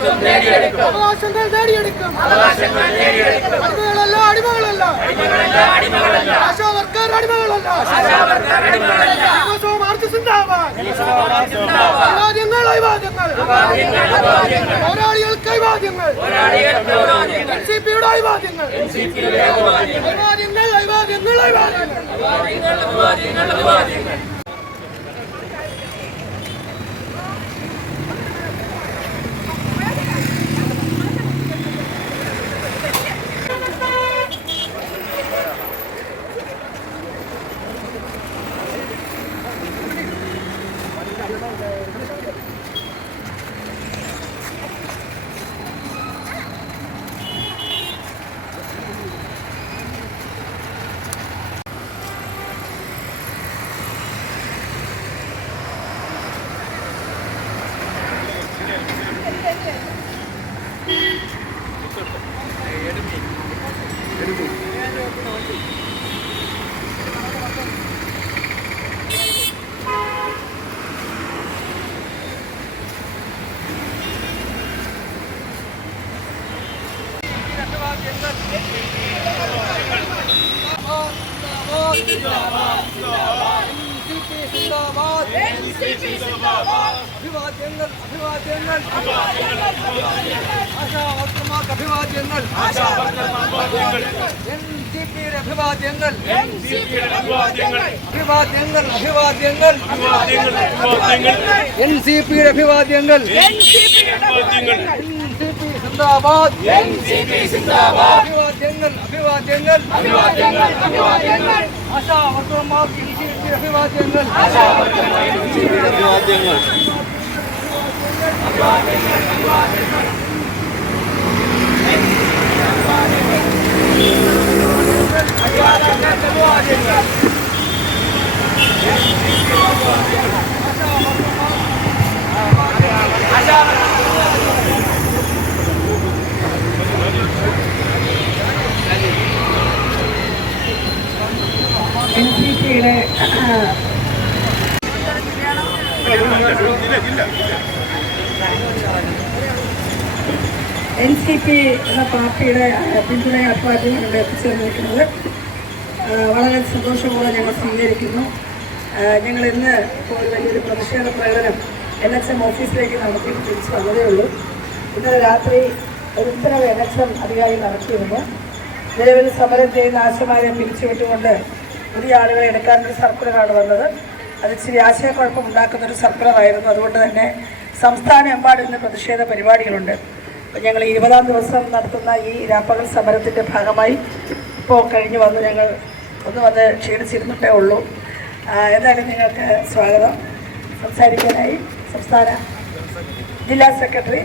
അവകാശങ്ങൾ നേടിയെടുക്കും. അടിമകളല്ല, അടിമകളല്ല, ASHA worker അടിമകളല്ല. March സിന്ദാബാദ്. അഭിവാദ്യങ്ങൾ, അഭിവാദ്യങ്ങൾ, പോരാളികൾക്ക് അഭിവാദ്യങ്ങൾ, NCP-യുടെ അഭിവാദ്യങ്ങൾ, അഭിവാദ്യങ്ങൾ, അഭിവാദ്യങ്ങൾ, അഭിവാദ്യങ്ങൾ. സിന്ദാബാദ്. അഭിവാദ്യങ്ങൾ, അഭിവാദ്യങ്ങൾ, അഭിവാദ്യങ്ങൾ. ആശാ വർക്കർമാർക്ക് NCP അഭിവാദ്യങ്ങൾ. NCP-യുടെ എന്ന പാർട്ടിയുടെ പിന്തുണയെ അഭിവാദ്യം ഇവിടെ എത്തിച്ചേർന്നിരിക്കുന്നത് വളരെ സന്തോഷപൂർവ്വം ഞങ്ങൾ സ്വീകരിക്കുന്നു. ഞങ്ങൾ ഇന്ന് ഒരു വലിയൊരു പ്രതിഷേധ പ്രകടനം NHM ഓഫീസിലേക്ക് നടത്തി തിരിച്ചു വന്നതേ ഉള്ളൂ. ഇന്നലെ രാത്രി ഒരു ഉത്തരവ് NHM അധികാരി നടത്തിയിരുന്നു. നിലവിൽ സമരം ചെയ്യുന്ന ആശമാരെ പിരിച്ചുവിട്ടുകൊണ്ട് പുതിയ ആളുകളെ എടുക്കാനൊരു സർക്കുലറാണ് വന്നത്. അത് ഇച്ചിരി ആശയക്കുഴപ്പം ഉണ്ടാക്കുന്നൊരു സർക്കുലറായിരുന്നു. അതുകൊണ്ട് തന്നെ സംസ്ഥാനമെമ്പാടും ഇന്ന് പ്രതിഷേധ പരിപാടികളുണ്ട്. അപ്പം ഞങ്ങൾ 20-ാം ദിവസം നടത്തുന്ന ഈ രാപ്പകൽ സമരത്തിൻ്റെ ഭാഗമായി ഇപ്പോൾ കഴിഞ്ഞ് വന്ന് ഞങ്ങൾ ഒന്ന് വന്ന് ക്ഷീണിച്ചിരുന്നിട്ടേ ഉള്ളൂ. എന്തായാലും നിങ്ങൾക്ക് സ്വാഗതം. സംസാരിക്കാനായി സംസ്ഥാന ജില്ലാ സെക്രട്ടറി,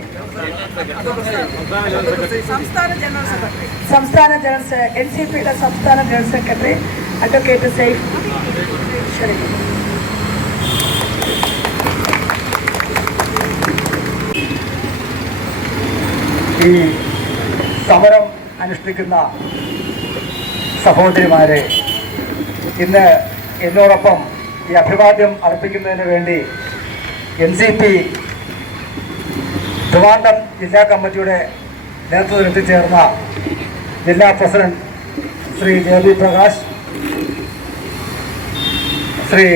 സംസ്ഥാന ജനറൽ NCP-യുടെ സംസ്ഥാന ജനറൽ സെക്രട്ടറി അഡ്വക്കേറ്റ് സൈഫ് ക്ഷണിക്കുന്നു. ഈ സമരം അനുഷ്ഠിക്കുന്ന സഹോദരിമാരെ, ഇന്ന് എന്നോടൊപ്പം ഈ അഭിവാദ്യം അർപ്പിക്കുന്നതിന് വേണ്ടി NCP ട്രിവാൻഡ്രം ജില്ലാ കമ്മിറ്റിയുടെ നേതൃത്വത്തിൽ എത്തിച്ചേർന്ന ജില്ലാ പ്രസിഡന്റ് ശ്രീ JB പ്രകാശ്, ശ്രീ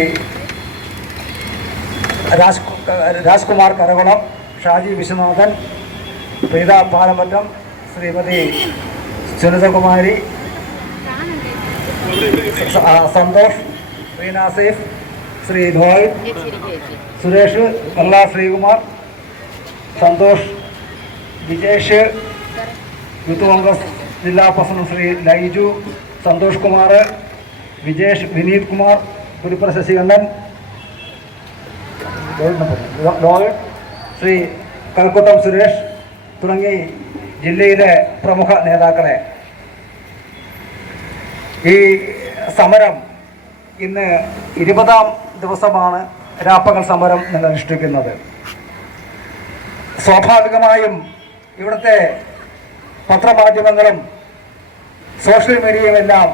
രാജ്കുമാർ കരകുളം, ഷാജി വിശ്വനാഥൻ, പ്രീത പാലമറ്റം, ശ്രീമതി സുനിതകുമാരി, സന്തോഷ്, റീന സേഫ്, ശ്രീ ധോയ്, സുരേഷ്, കല്ല ശ്രീകുമാർ, സന്തോഷ്, വിജേഷ്, യൂത്ത് കോൺഗ്രസ് ജില്ലാ പ്രസിഡന്റ് ശ്രീ ലൈജു, സന്തോഷ് കുമാർ, വിജേഷ്, വിനീത് കുമാർ, പുലിപ്പുറ ശശികണ്ഠൻ, ലോയഡ്, ശ്രീ കൽക്കുട്ടം സുരേഷ് തുടങ്ങി ജില്ലയിലെ പ്രമുഖ നേതാക്കളെ, ഈ സമരം ഇന്ന് 20-ാം ദിവസമാണ് രാപ്പകൽ സമരം നിങ്ങൾ അനുഷ്ഠിക്കുന്നത്. സ്വാഭാവികമായും ഇവിടുത്തെ പത്രമാധ്യമങ്ങളും സോഷ്യൽ മീഡിയയുമെല്ലാം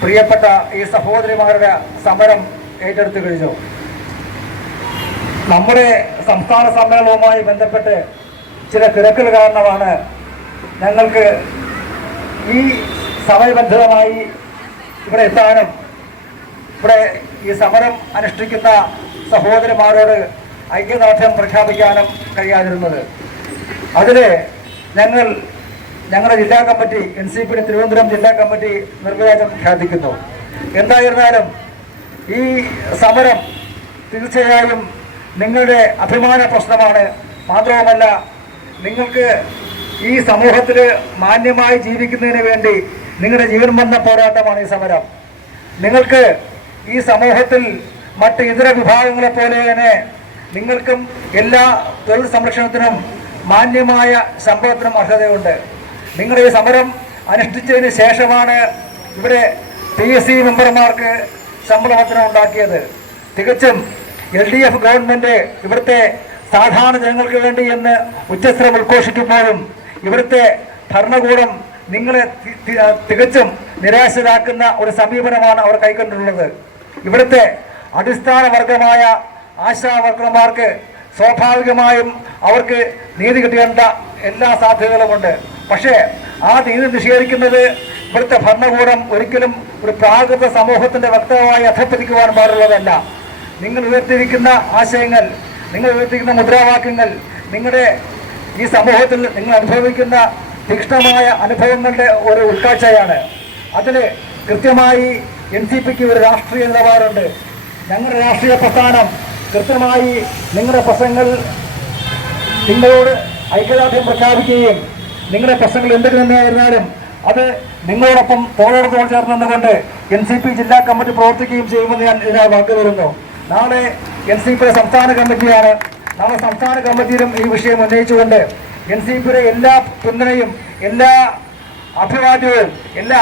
പ്രിയപ്പെട്ട ഈ സഹോദരിമാരുടെ സമരം ഏറ്റെടുത്തു കഴിഞ്ഞു. നമ്മുടെ സംസ്ഥാന സമ്മേളനവുമായി ബന്ധപ്പെട്ട് ചില തിരക്കുകൾ കാരണമാണ് ഞങ്ങൾക്ക് ഈ സമയബന്ധിതമായി ഇവിടെ എത്താനും ഇവിടെ ഈ സമരം അനുഷ്ഠിക്കുന്ന സഹോദരന്മാരോട് ഐക്യദാർഢ്യം പ്രഖ്യാപിക്കാനും കഴിയാതിരുന്നത്. അതിൽ ഞങ്ങളുടെ ജില്ലാ കമ്മിറ്റി NCP തിരുവനന്തപുരം ജില്ലാ കമ്മിറ്റി നിർദ്ദേശം പ്രഖ്യാപിക്കുന്നു. എന്തായിരുന്നാലും ഈ സമരം തീർച്ചയായും നിങ്ങളുടെ അഭിമാന പ്രശ്നമാണ്. മാത്രവുമല്ല, നിങ്ങൾക്ക് ഈ സമൂഹത്തിൽ മാന്യമായി ജീവിക്കുന്നതിന് വേണ്ടി നിങ്ങളുടെ ജീവൻ വന്ന പോരാട്ടമാണ് ഈ സമരം. നിങ്ങൾക്ക് ഈ സമൂഹത്തിൽ മറ്റ് ഇതര വിഭാഗങ്ങളെ പോലെ തന്നെ നിങ്ങൾക്കും എല്ലാ തൊഴിൽ സംരക്ഷണത്തിനും മാന്യമായ ശമ്പളത്തിനും അർഹതയുണ്ട്. നിങ്ങളുടെ ഈ സമരം അനുഷ്ഠിച്ചതിന് ശേഷമാണ് ഇവിടെ PSC മെമ്പർമാർക്ക് ശമ്പളവർദ്ധന ഉണ്ടാക്കിയത്. തികച്ചും LDF ഗവൺമെൻറ് ഇവിടുത്തെ സാധാരണ ജനങ്ങൾക്ക് വേണ്ടി എന്ന് ഉച്ചസ്വരം ഉദ്ഘോഷിക്കുമ്പോഴും ഇവിടുത്തെ ഭരണകൂടം നിങ്ങളെ തികച്ചും നിരാശരാക്കുന്ന ഒരു സമീപനമാണ് അവർ കൈക്കൊണ്ടുള്ളത്. ഇവിടുത്തെ അടിസ്ഥാന വർഗമായ ആശാ വർക്കർമാർക്ക് സ്വാഭാവികമായും അവർക്ക് നീതി കിട്ടേണ്ട എല്ലാ സാധ്യതകളുമുണ്ട്. പക്ഷേ ആ നീതി നിഷേധിക്കുന്നത് ഇവിടുത്തെ ഭരണകൂടം ഒരിക്കലും ഒരു പ്രാകൃത സമൂഹത്തിൻ്റെ വ്യക്തമായി അധപ്പതിക്കുവാൻ പാടുള്ളതല്ല. നിങ്ങൾ ഉയർത്തിയിരിക്കുന്ന ആശയങ്ങൾ, നിങ്ങൾ ഉയർത്തിയിരിക്കുന്ന മുദ്രാവാക്യങ്ങൾ നിങ്ങളുടെ ഈ സമൂഹത്തിൽ നിങ്ങൾ അനുഭവിക്കുന്ന തീക്ഷ്ണമായ അനുഭവങ്ങളുടെ ഒരു ഉൾക്കാഴ്ചയാണ്. അതിൽ കൃത്യമായി NCPക്ക് ഒരു രാഷ്ട്രീയ നിലപാടുണ്ട്. ഞങ്ങളുടെ രാഷ്ട്രീയ പ്രസ്ഥാനം കൃത്യമായി നിങ്ങളുടെ പ്രശ്നങ്ങൾ നിങ്ങളോട് ഐക്യദാർഢ്യം പ്രഖ്യാപിക്കുകയും നിങ്ങളുടെ പ്രശ്നങ്ങൾ എന്തൊക്കെ തന്നെയായിരുന്നാലും അത് നിങ്ങളോടൊപ്പം തോളോട് തോൾ ചേർന്നുകൊണ്ട് NCP ജില്ലാ കമ്മിറ്റി പ്രവർത്തിക്കുകയും ചെയ്യുമെന്ന് ഞാൻ ഇതിനായി വാക്ക് തരുന്നു. നാളെ NCPയുടെ സംസ്ഥാന കമ്മിറ്റിയാണ്. നാളെ സംസ്ഥാന കമ്മിറ്റിയിലും ഈ വിഷയം ഉന്നയിച്ചുകൊണ്ട് NCPയുടെ എല്ലാ പിന്തുണയും എല്ലാ അഭിവാദ്യവും എല്ലാ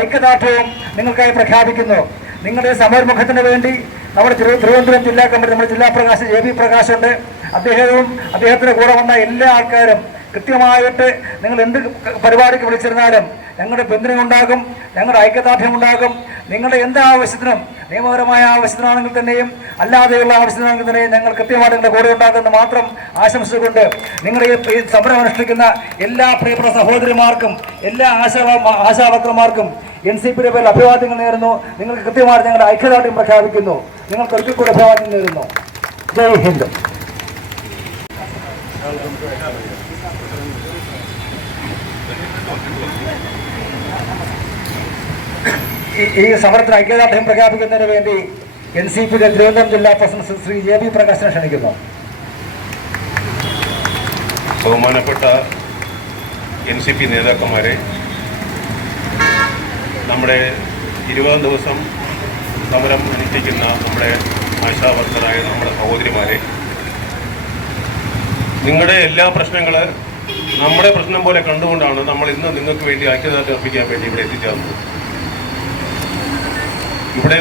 ഐക്യദാർഢ്യവും നിങ്ങൾക്കായി പ്രഖ്യാപിക്കുന്നു. നിങ്ങളുടെ സമരമുഖത്തിന് വേണ്ടി നമ്മുടെ തിരുവനന്തപുരം ജില്ലാ കമ്മിറ്റി, നമ്മുടെ ജില്ലാ പ്രകാശ് JB പ്രകാശുണ്ട്. അദ്ദേഹത്തിൻ്റെ കൂടെ വന്ന എല്ലാ ആൾക്കാരും കൃത്യമായിട്ട് നിങ്ങൾ എന്ത് പരിപാടിക്ക് വിളിച്ചിരുന്നാലും ഞങ്ങളുടെ പിന്തുണ ഉണ്ടാകും, ഞങ്ങളുടെ ഐക്യദാർഢ്യം ഉണ്ടാകും. നിങ്ങളുടെ എന്ത് ആവശ്യത്തിനും, നിയമപരമായ ആവശ്യത്തിനാണെങ്കിൽ തന്നെയും അല്ലാതെയുള്ള ആവശ്യത്തിനാണെങ്കിൽ തന്നെയും ഞങ്ങൾ കൃത്യമായിട്ട് നിങ്ങളുടെ കൂടെ ഉണ്ടാകുമെന്ന് മാത്രം ആശംസിച്ചുകൊണ്ട് നിങ്ങളുടെ ഈ സമരം അനുഷ്ഠിക്കുന്ന എല്ലാ പ്രിയപ്പെട്ട സഹോദരിമാർക്കും എല്ലാ ആശാവർക്കർമാർക്കും NCPയുടെ പേരിൽ അഭിവാദ്യങ്ങൾ നേരുന്നു. നിങ്ങൾക്ക് കൃത്യമായിട്ട് ഞങ്ങളുടെ ഐക്യദാർഢ്യം പ്രഖ്യാപിക്കുന്നു. നിങ്ങൾക്ക് ഒരിക്കൽ കൂടി അഭിവാദ്യം നേരുന്നു. ജയ് ഹിന്ദ്. ഈ സമരത്തിന് ഐക്യദാർഢ്യം പ്രഖ്യാപിക്കുന്നതിന് വേണ്ടി NCPയുടെ തിരുവനന്തപുരം ജില്ലാ പ്രസിഡന്റ് ശ്രീ JB പ്രകാശിനെ ക്ഷണിക്കുന്നു. ബഹുമാനപ്പെട്ട NCP നേതാക്കന്മാരെ, നമ്മുടെ 20 ദിവസം സമരം അനുഷ്ഠിക്കുന്ന നമ്മുടെ ആശാവർക്കറായ നമ്മുടെ സഹോദരിമാരെ, നിങ്ങളുടെ എല്ലാ പ്രശ്നങ്ങൾ നമ്മുടെ പ്രശ്നം പോലെ കണ്ടുകൊണ്ടാണ് നമ്മൾ ഇന്ന് നിങ്ങൾക്ക് വേണ്ടി ഐക്യദാർഢ്യം അർപ്പിക്കാൻ വേണ്ടി ഇവിടെ എത്തിച്ചേർന്നത്. ഇവിടെ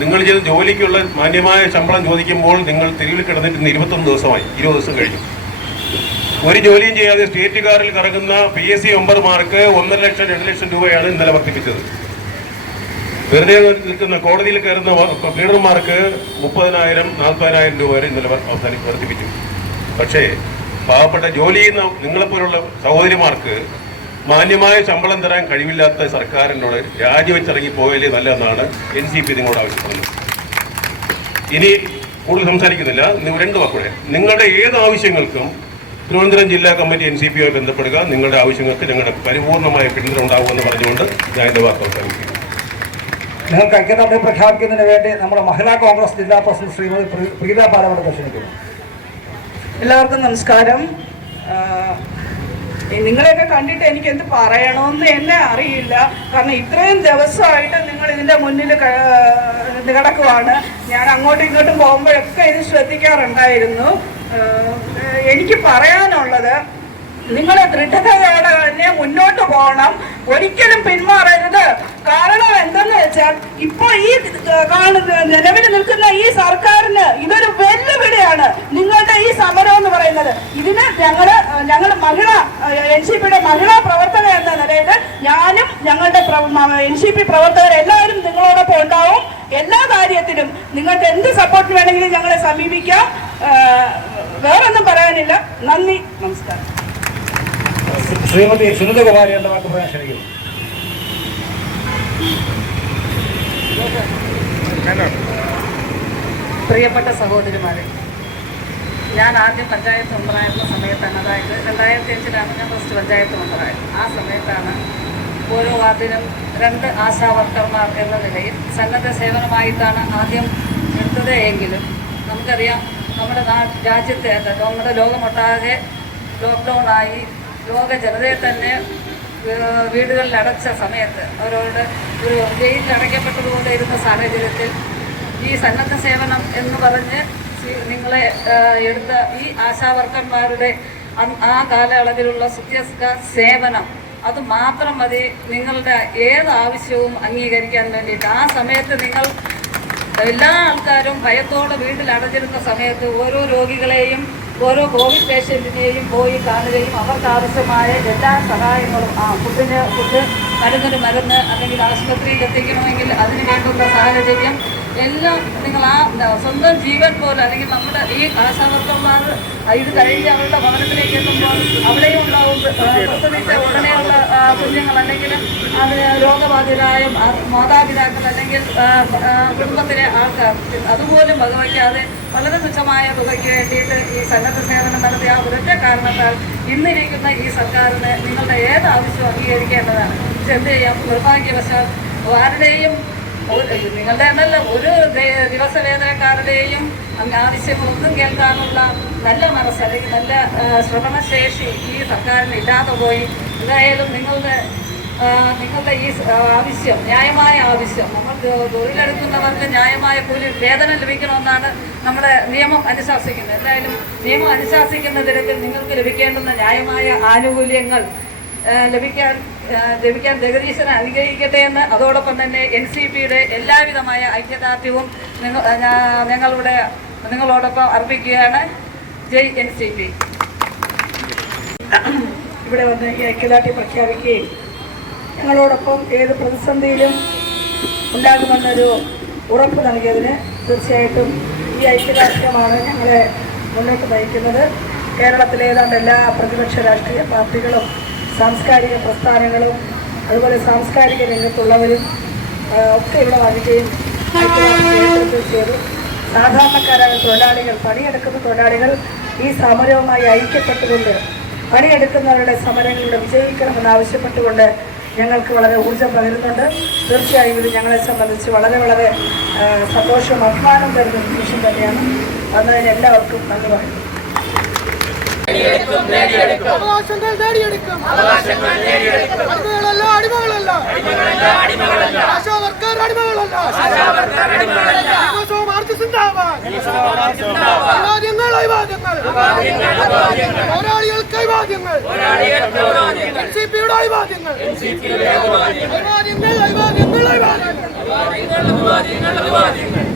നിങ്ങൾ ചെയ്ത ജോലിക്കുള്ള മാന്യമായ ശമ്പളം ചോദിക്കുമ്പോൾ നിങ്ങൾ തെരുവിൽ കിടന്നിട്ട് 21 ദിവസമായി, 20 ദിവസം കഴിഞ്ഞു. ഒരു ജോലിയും ചെയ്യാതെ സ്റ്റേറ്റ് കാറിൽ കറങ്ങുന്ന PSC മെമ്പർമാർക്ക് 1.5 ലക്ഷം 2 ലക്ഷം രൂപയാണ് ഇന്നലെ വർദ്ധിപ്പിച്ചത്. വെറുതെ നിൽക്കുന്ന കോടതിയിൽ കയറുന്ന ക്ലീനർമാർക്ക് 30,000 40,000 രൂപ വരെ ഇന്നലെ വർദ്ധിപ്പിച്ചു. പക്ഷേ പാവപ്പെട്ട ജോലി ചെയ്യുന്ന നിങ്ങളെപ്പോലുള്ള സഹോദരിമാർക്ക് മാന്യമായ ശമ്പളം തരാൻ കഴിവില്ലാത്ത സർക്കാരിനോട് രാജിവെച്ചിറങ്ങി പോയാലേ നല്ലതെന്നാണ് NCP നിങ്ങളോട് ആവശ്യപ്പെടുന്നത്. ഇനി കൂടുതൽ സംസാരിക്കുന്നില്ല. 2 വാക്കുകൂടെ. നിങ്ങളുടെ ഏത് ആവശ്യങ്ങൾക്കും തിരുവനന്തപുരം ജില്ലാ കമ്മിറ്റി NCPയുമായി ബന്ധപ്പെടുക. നിങ്ങളുടെ ആവശ്യങ്ങൾക്ക് ഞങ്ങളുടെ പരിപൂർണമായ പിന്തുണ ഉണ്ടാകുമെന്ന് പറഞ്ഞുകൊണ്ട് ഞാൻ എൻ്റെ വാക്ക് അവസാനിപ്പിക്കുന്നു. നിങ്ങൾക്ക് ഐക്യദാർഢ്യം പ്രഖ്യാപിക്കുന്നതിന് വേണ്ടി നമ്മുടെ മഹിളാ കോൺഗ്രസ് ജില്ലാ പ്രസിഡന്റ് ശ്രീമതി പ്രീത പാലവടത്തെ ക്ഷണിക്കുന്നു. എല്ലാവർക്കും നമസ്കാരം. നിങ്ങളെയൊക്കെ കണ്ടിട്ട് എനിക്ക് എന്ത് പറയണമെന്ന് എന്നെ അറിയില്ല. കാരണം ഇത്രയും ദിവസമായിട്ട് നിങ്ങൾ ഇതിൻ്റെ മുന്നിൽ കിടക്കുവാണ്. ഞാൻ അങ്ങോട്ടും ഇങ്ങോട്ടും പോകുമ്പോഴൊക്കെ ഇത് ശ്രദ്ധിക്കാറുണ്ടായിരുന്നു. എനിക്ക് പറയാനുള്ളത്, നിങ്ങൾ ദൃഢതയോടെ തന്നെ മുന്നോട്ട് പോകണം, ഒരിക്കലും പിന്മാറരുത്. കാരണം എന്തെന്ന് വെച്ചാൽ ഇപ്പോൾ ഈ നിലവിൽ നിൽക്കുന്ന ഈ സർക്കാരിന് ഇതൊരു വെല്ലുവിളിയാണ് നിങ്ങളുടെ ഈ സമരം എന്ന് പറയുന്നത്. ഇതിന് ഞങ്ങൾ NCPയുടെ മഹിളാ പ്രവർത്തക എന്ന നിലയിൽ ഞാനും ഞങ്ങളുടെ NCP പ്രവർത്തകർ എല്ലാവരും നിങ്ങളോടൊപ്പം ഉണ്ടാവും. എല്ലാ കാര്യത്തിലും നിങ്ങൾക്ക് എന്ത് സപ്പോർട്ട് വേണമെങ്കിലും ഞങ്ങളെ സമീപിക്കാം. വേറൊന്നും പറയാനില്ല. നന്ദി. ശ്രീമതി സുനിതകുമാരി എന്ന വാക്ക് പറയാൻ ക്ഷണിക്കുന്നു. പ്രിയപ്പെട്ട സഹോദരിമാരെ, ഞാൻ ആദ്യം പഞ്ചായത്ത് മെമ്പറായിരുന്ന സമയത്താണ്, അതായത് 2005 ഞാൻ ഫസ്റ്റ് പഞ്ചായത്ത് മെമ്പറായിരുന്നു. ആ സമയത്താണ് ഓരോ വാർഡിനും 2 ആശാ വർക്കർമാർ എന്ന നിലയിൽ സന്നദ്ധ സേവനമായിട്ടാണ് ആദ്യം എടുത്തത്. എങ്കിലും നമുക്കറിയാം, നമ്മുടെ രാജ്യത്തെ, നമ്മുടെ ലോകമൊട്ടാകെ ലോക്ക്ഡൗണായി ലോക ജനതയെ തന്നെ വീടുകളിൽ അടച്ച സമയത്ത്, അവരോട് ഒരു ജയിലിൽ അടയ്ക്കപ്പെട്ടതുകൊണ്ട് ഇരുന്ന സാഹചര്യത്തിൽ ഈ സന്നദ്ധ സേവനം എന്ന് പറഞ്ഞ് നിങ്ങളെ എടുത്ത ഈ ആശാവർക്കർമാരുടെ ആ കാലയളവിലുള്ള സുത്യസ്ക സേവനം, അത് മാത്രം മതി നിങ്ങളുടെ ഏത് ആവശ്യവും അംഗീകരിക്കാൻ വേണ്ടിയിട്ട്. ആ സമയത്ത് നിങ്ങൾ എല്ലാ ആൾക്കാരും ഭയത്തോടെ വീട്ടിൽ അടഞ്ഞിരുന്ന സമയത്ത് ഓരോ രോഗികളെയും ഓരോ കോവിഡ് പേഷ്യൻറ്റിനെയും പോയി കാണുകയും അവർക്ക് ആവശ്യമായ എല്ലാ സഹായങ്ങളും, ഫുഡ്, മരുന്ന്, അല്ലെങ്കിൽ ആശുപത്രിയിൽ എത്തിക്കണമെങ്കിൽ അതിന് വേണ്ടുന്ന സാഹചര്യം എല്ലാം നിങ്ങൾ സ്വന്തം ജീവൻ പോലെ, അല്ലെങ്കിൽ നമ്മുടെ ഈ ആശാവർക്കർമാർ ഇത് കഴിഞ്ഞ് അവരുടെ ഭവനത്തിലേക്ക് എത്തുമ്പോൾ അവിടെയും ഉണ്ടാവും പ്രസവിച്ച ഉടനെയുള്ള കുഞ്ഞുങ്ങൾ, അല്ലെങ്കിൽ അത് രോഗബാധിതരായ മാതാപിതാക്കൾ, അല്ലെങ്കിൽ കുടുംബത്തിലെ ആൾക്കാർ. അതുപോലും വകവയ്ക്കാതെ വളരെ തുച്ഛമായ തുകയ്ക്ക് വേണ്ടിയിട്ട് ഈ സന്നദ്ധ സേവനം നടത്തിയ ആ ഒരൊറ്റ കാരണത്താൽ ഇന്നിരിക്കുന്ന ഈ സർക്കാരിന് നിങ്ങളുടെ ഏത് ആവശ്യവും അംഗീകരിക്കേണ്ടതാണ്. പക്ഷെ എന്ത് ചെയ്യാം, നിർഭാഗ്യവശാൽ ആരുടെയും, നിങ്ങളുടെ എന്നല്ല, ഒരു ദിവസവേതനക്കാരുടെയും ആവശ്യങ്ങളൊന്നും കേൾക്കാനുള്ള നല്ല മനസ്സ്, അല്ലെങ്കിൽ നല്ല ശ്രവണശേഷി ഈ സർക്കാരിന് ഇല്ലാതെ പോയി. എന്തായാലും നിങ്ങളുടെ ഈ ആവശ്യം, ന്യായമായ ആവശ്യം, നമ്മൾ തൊഴിലെടുക്കുന്നവർക്ക് ന്യായമായ കൂലി വേതനം ലഭിക്കണമെന്നാണ് നമ്മുടെ നിയമം അനുശാസിക്കുന്നത്. എന്തായാലും നിയമം അനുശാസിക്കുന്ന തരത്തിൽ നിങ്ങൾക്ക് ലഭിക്കേണ്ടുന്ന ന്യായമായ ആനുകൂല്യങ്ങൾ ലഭിക്കാൻ ജഗദീശനെ അനുഗ്രഹിക്കട്ടെ എന്ന്, അതോടൊപ്പം തന്നെ NCPയുടെ എല്ലാവിധമായ ഐക്യദാർഢ്യവും നിങ്ങളോടൊപ്പം അർപ്പിക്കുകയാണ്. ജയ് NCP. ഇവിടെ വന്ന് ഈ ഐക്യദാർഢ്യം പ്രഖ്യാപിക്കുകയും ഞങ്ങളോടൊപ്പം ഏത് പ്രതിസന്ധിയിലും ഉണ്ടാകുമെന്നൊരു ഉറപ്പ് നൽകിയതിന് തീർച്ചയായിട്ടും ഈ ഐക്യദാർഢ്യമാണ് ഞങ്ങളെ മുന്നോട്ട് നയിക്കുന്നത്. കേരളത്തിലെ ഏതാണ്ട് എല്ലാ പ്രതിപക്ഷ രാഷ്ട്രീയ പാർട്ടികളും സാംസ്കാരിക പ്രസ്ഥാനങ്ങളും അതുപോലെ സാംസ്കാരിക രംഗത്തുള്ളവരും ഒക്കെ ഇവിടെ വരികയും ഐക്യദാർഢ്യം ചെയ്തു. സാധാരണക്കാരായ തൊഴിലാളികൾ, പണിയെടുക്കുന്ന തൊഴിലാളികൾ ഈ സമരവുമായി ഐക്യപ്പെട്ടുകൊണ്ട് പണിയെടുക്കുന്നവരുടെ സമരങ്ങളുടെ വിജയിക്കണമെന്നാവശ്യപ്പെട്ടുകൊണ്ട് ഞങ്ങൾക്ക് വളരെ ഊർജ്ജം പകരുന്നുണ്ട്. തീർച്ചയായും ഇത് ഞങ്ങളെ സംബന്ധിച്ച് വളരെ വളരെ സന്തോഷവും അഭിമാനം തരുന്ന നിമിഷം തന്നെയാണ്. വന്നതിന് എല്ലാവർക്കും നന്ദി പറയുന്നു. അവകാശങ്ങൾ നേടിയെടുക്കും. അടിമകളല്ല, അടിമകളല്ല, ആശാവർക്കർ അടിമകളല്ല. മാർച്ച് സിന്ദാബാദ്. അഭിവാദ്യങ്ങൾ, അഭിവാദ്യങ്ങൾ, പോരാളികൾക്ക് അഭിവാദ്യങ്ങൾ, NCPയുടെ അഭിവാദ്യങ്ങൾ, അഭിവാദ്യങ്ങൾ, അഭിവാദ്യങ്ങൾ, അഭിവാദ്യങ്ങൾ.